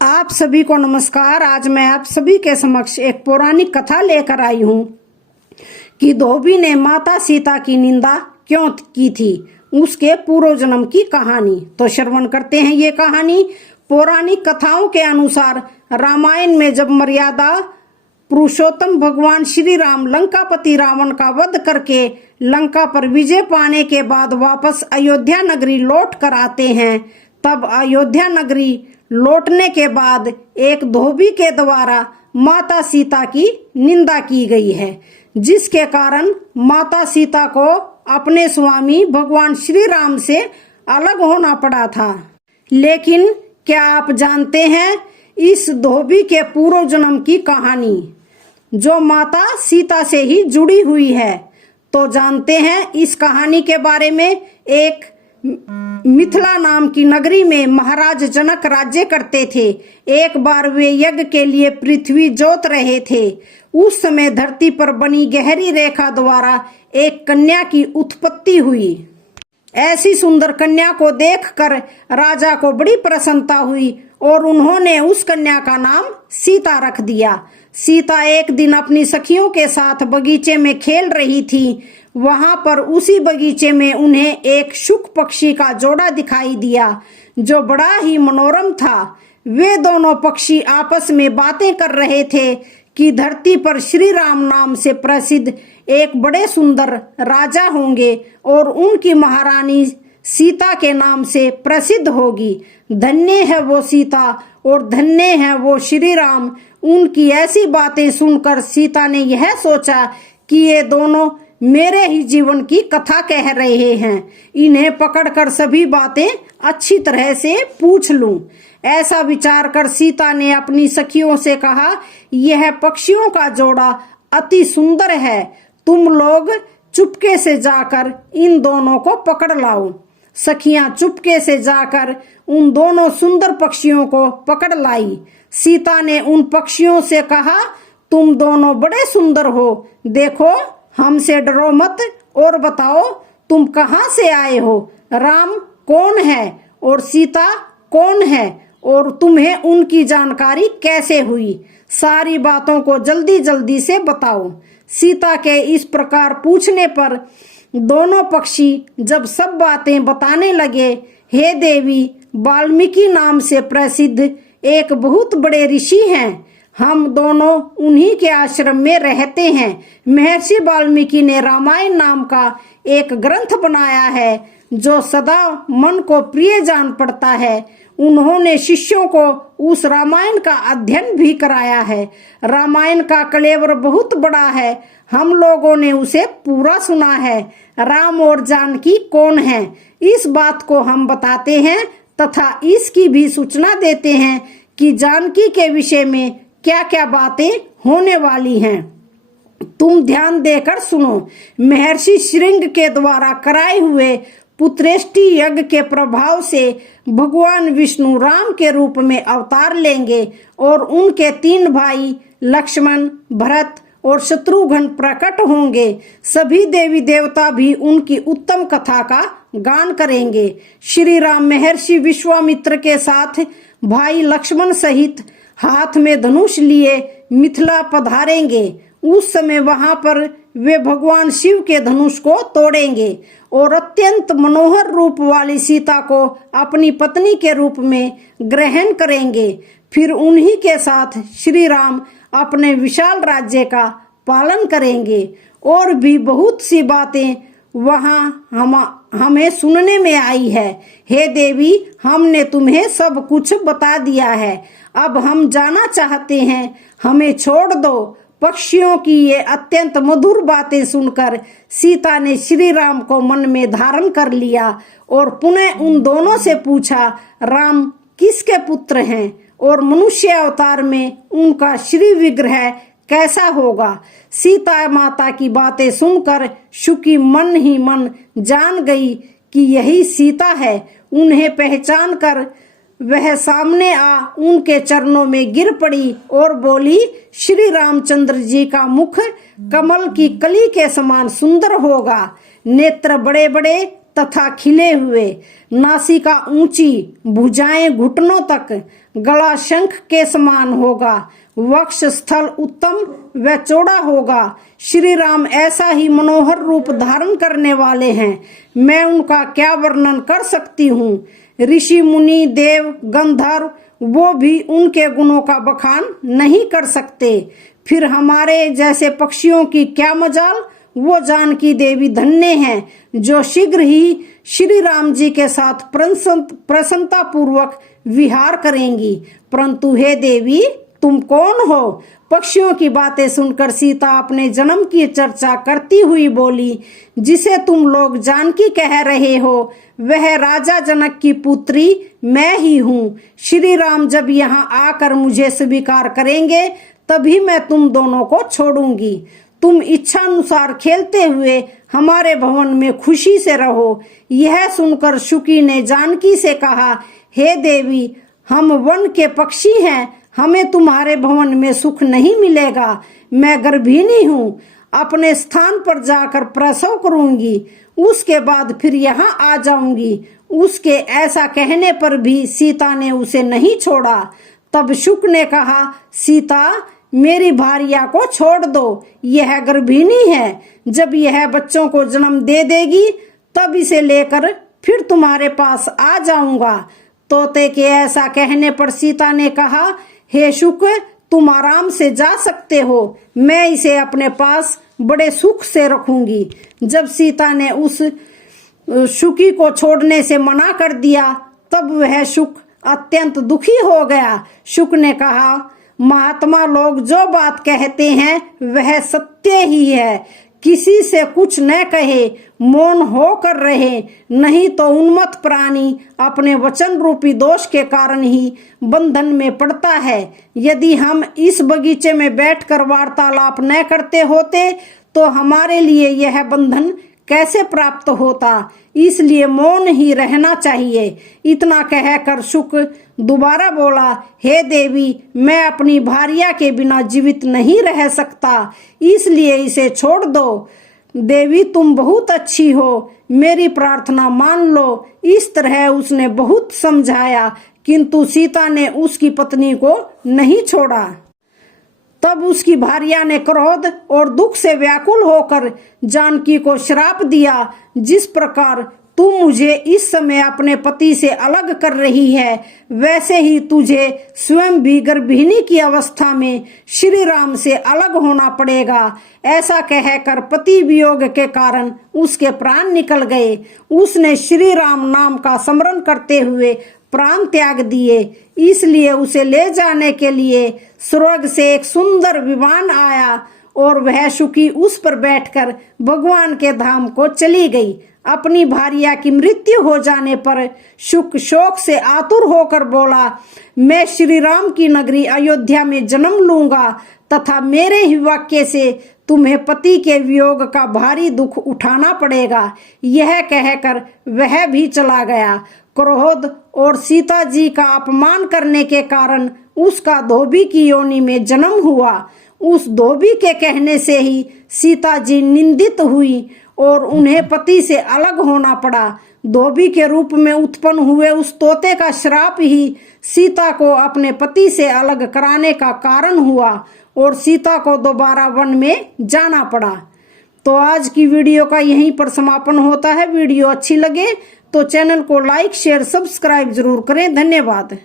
आप सभी को नमस्कार। आज मैं आप सभी के समक्ष एक पौराणिक कथा लेकर आई हूँ कि धोबी ने माता सीता की निंदा क्यों की थी, उसके पूर्व जन्म की कहानी। तो श्रवण करते हैं ये कहानी। पौराणिक कथाओं के अनुसार रामायण में जब मर्यादा पुरुषोत्तम भगवान श्री राम लंकापति रावण का वध करके लंका पर विजय पाने के बाद वापस अयोध्या नगरी लौट कर आते हैं, तब अयोध्या नगरी लौटने के बाद एक धोबी के द्वारा माता सीता की निंदा की गई है, जिसके कारण माता सीता को अपने स्वामी भगवान श्री राम से अलग होना पड़ा था। लेकिन क्या आप जानते हैं इस धोबी के पूर्व जन्म की कहानी, जो माता सीता से ही जुड़ी हुई है? तो जानते हैं इस कहानी के बारे में। एक मिथिला नाम की नगरी में महाराज जनक राज्य करते थे। एक बार वे यज्ञ के लिए पृथ्वी जोत रहे थे। उस समय धरती पर बनी गहरी रेखा द्वारा एक कन्या की उत्पत्ति हुई। ऐसी सुंदर कन्या को देखकर राजा को बड़ी प्रसन्नता हुई और उन्होंने उस कन्या का नाम सीता रख दिया। सीता एक दिन अपनी सखियों के साथ बगीचे में खेल रही थी। वहां पर उसी बगीचे में उन्हें एक शुक पक्षी का जोड़ा दिखाई दिया, जो बड़ा ही मनोरम था। वे दोनों पक्षी आपस में बातें कर रहे थे कि धरती पर श्री राम नाम से प्रसिद्ध एक बड़े सुंदर राजा होंगे और उनकी महारानी सीता के नाम से प्रसिद्ध होगी। धन्य है वो सीता और धन्य है वो श्री राम। उनकी ऐसी बातें सुनकर सीता ने यह सोचा कि ये दोनों मेरे ही जीवन की कथा कह रहे हैं, इन्हें पकड़कर सभी बातें अच्छी तरह से पूछ लूं। ऐसा विचार कर सीता ने अपनी सखियों से कहा, यह पक्षियों का जोड़ा अति सुंदर है, तुम लोग चुपके से जाकर इन दोनों को पकड़ लाओ। सखियां चुपके से जाकर उन दोनों सुंदर पक्षियों को पकड़ लाई। सीता ने उन पक्षियों से कहा, तुम दोनों बड़े सुंदर हो, देखो हमसे डरो मत और बताओ तुम कहाँ से आए हो, राम कौन है और सीता कौन है और तुम्हें उनकी जानकारी कैसे हुई, सारी बातों को जल्दी जल्दी से बताओ। सीता के इस प्रकार पूछने पर दोनों पक्षी जब सब बातें बताने लगे, हे देवी, वाल्मीकि नाम से प्रसिद्ध एक बहुत बड़े ऋषि हैं, हम दोनों उन्हीं के आश्रम में रहते हैं। महर्षि वाल्मीकि ने रामायण नाम का एक ग्रंथ बनाया है, जो सदा मन को प्रिय जान पड़ता है। उन्होंने शिष्यों को उस रामायण का अध्ययन भी कराया है। रामायण का कलेवर बहुत बड़ा है, हम लोगों ने उसे पूरा सुना है। राम और जानकी कौन है, इस बात को हम बताते हैं तथा इसकी भी सूचना देते हैं कि जानकी के विषय में क्या क्या बातें होने वाली हैं। तुम ध्यान देकर सुनो। महर्षि श्रृंग के द्वारा कराए हुए पुत्रेष्टि यज्ञ के प्रभाव से भगवान विष्णु राम के रूप में अवतार लेंगे और उनके 3 भाई लक्ष्मण, भरत और शत्रुघ्न प्रकट होंगे। सभी देवी देवता भी उनकी उत्तम कथा का गान करेंगे। श्री राम महर्षि विश्वामित्र के साथ भाई लक्ष्मण सहित हाथ में धनुष लिए मिथिला पधारेंगे। उस समय वहां पर वे भगवान शिव के धनुष को तोड़ेंगे और अत्यंत मनोहर रूप वाली सीता को अपनी पत्नी के रूप में ग्रहण करेंगे। फिर उन्हीं के साथ श्री राम अपने विशाल राज्य का पालन करेंगे। और भी बहुत सी बातें वहां हमें सुनने में आई है। हे देवी, हमने तुम्हें सब कुछ बता दिया है, अब हम जाना चाहते हैं, हमें छोड़ दो। पक्षियों की ये अत्यंत मधुर बातें सुनकर सीता ने श्री राम को मन में धारण कर लिया और पुनः उन दोनों से पूछा, राम किसके पुत्र हैं और मनुष्य अवतार में उनका श्री विग्रह कैसा होगा? सीता माता की बातें सुनकर शुकी मन ही मन जान गई कि यही सीता है। उन्हें पहचान कर वह सामने आ उनके चरणों में गिर पड़ी और बोली, श्री रामचंद्र जी का मुख कमल की कली के समान सुंदर होगा, नेत्र बड़े बड़े तथा खिले हुए, नासिका ऊंची, भुजाएं घुटनों तक, गला शंख के समान होगा, वक्ष स्थल उत्तम व चौड़ा होगा। श्री राम ऐसा ही मनोहर रूप धारण करने वाले हैं, मैं उनका क्या वर्णन कर सकती हूँ। ऋषि मुनि देव गंधर्व वो भी उनके गुणों का बखान नहीं कर सकते। फिर हमारे जैसे पक्षियों की क्या मजाल, वो जानकी देवी धन्य हैं जो शीघ्र ही श्री राम जी के साथ प्रसन्नता पूर्वक विहार करेंगी। परंतु हे देवी, तुम कौन हो? पक्षियों की बातें सुनकर सीता अपने जन्म की चर्चा करती हुई बोली, जिसे तुम लोग जानकी कह रहे हो वह राजा जनक की पुत्री मैं ही हूँ। श्री राम जब यहाँ आकर मुझे स्वीकार करेंगे तभी मैं तुम दोनों को छोड़ूंगी। तुम इच्छानुसार खेलते हुए हमारे भवन में खुशी से रहो। यह सुनकर शुकी ने जानकी से कहा, हे देवी, हम वन के पक्षी हैं, हमें तुम्हारे भवन में सुख नहीं मिलेगा। मैं गर्भिणी हूँ, अपने स्थान पर जाकर प्रसव करूंगी, उसके बाद फिर यहाँ आ जाऊंगी। उसके ऐसा कहने पर भी सीता ने उसे नहीं छोड़ा। तब शुक ने कहा, सीता, मेरी भार्या को छोड़ दो, यह गर्भिणी है। जब यह बच्चों को जन्म दे देगी तब इसे लेकर फिर तुम्हारे पास आ जाऊंगा। तोते के ऐसा कहने पर सीता ने कहा, हे शुक, तुम आराम से जा सकते हो, मैं इसे अपने पास बड़े सुख से रखूंगी। जब सीता ने उस शुकी को छोड़ने से मना कर दिया तब वह शुक अत्यंत दुखी हो गया। शुक ने कहा, महात्मा लोग जो बात कहते हैं वह सत्य ही है, किसी से कुछ न कहे, मौन होकर रहे, नहीं तो उन्मत्त प्राणी अपने वचन रूपी दोष के कारण ही बंधन में पड़ता है। यदि हम इस बगीचे में बैठकर वार्तालाप न करते होते तो हमारे लिए यह बंधन कैसे प्राप्त होता, इसलिए मौन ही रहना चाहिए। इतना कहकर शुक दोबारा बोला, हे देवी, मैं अपनी भार्या के बिना जीवित नहीं रह सकता, इसलिए इसे छोड़ दो। देवी, तुम बहुत अच्छी हो, मेरी प्रार्थना मान लो। इस तरह उसने बहुत समझाया, किंतु सीता ने उसकी पत्नी को नहीं छोड़ा। तब उसकी भार्या ने क्रोध और दुख से व्याकुल होकर जानकी को श्राप दिया, जिस प्रकार तू मुझे इस समय अपने पति से अलग कर रही है, वैसे ही तुझे स्वयं भी गर्भिणी की अवस्था में श्री राम से अलग होना पड़ेगा। ऐसा कहकर पति वियोग के कारण उसके प्राण निकल गए। उसने श्री राम नाम का स्मरण करते हुए प्राण त्याग दिए। इसलिए उसे ले जाने के लिए स्वर्ग से एक सुंदर विमान आया और वह शुकी उस पर बैठकर भगवान के धाम को चली गई। अपनी भार्या की मृत्यु हो जाने पर शुक शोक से आतुर होकर बोला, मैं श्री राम की नगरी अयोध्या में जन्म लूंगा तथा मेरे ही वाक्य से तुम्हें पति के वियोग का भारी दुख उठाना पड़ेगा। यह कहकर वह भी चला गया। क्रोध और सीता जी का अपमान करने के कारण उसका धोबी की योनि में जन्म हुआ। उस धोबी के कहने से ही सीता जी निंदित हुई और उन्हें पति से अलग होना पड़ा। धोबी के रूप में उत्पन्न हुए उस तोते का श्राप ही सीता को अपने पति से अलग कराने का कारण हुआ और सीता को दोबारा वन में जाना पड़ा। तो आज की वीडियो का यहीं पर समापन होता है। वीडियो अच्छी लगे तो चैनल को लाइक शेयर सब्सक्राइब जरूर करें। धन्यवाद।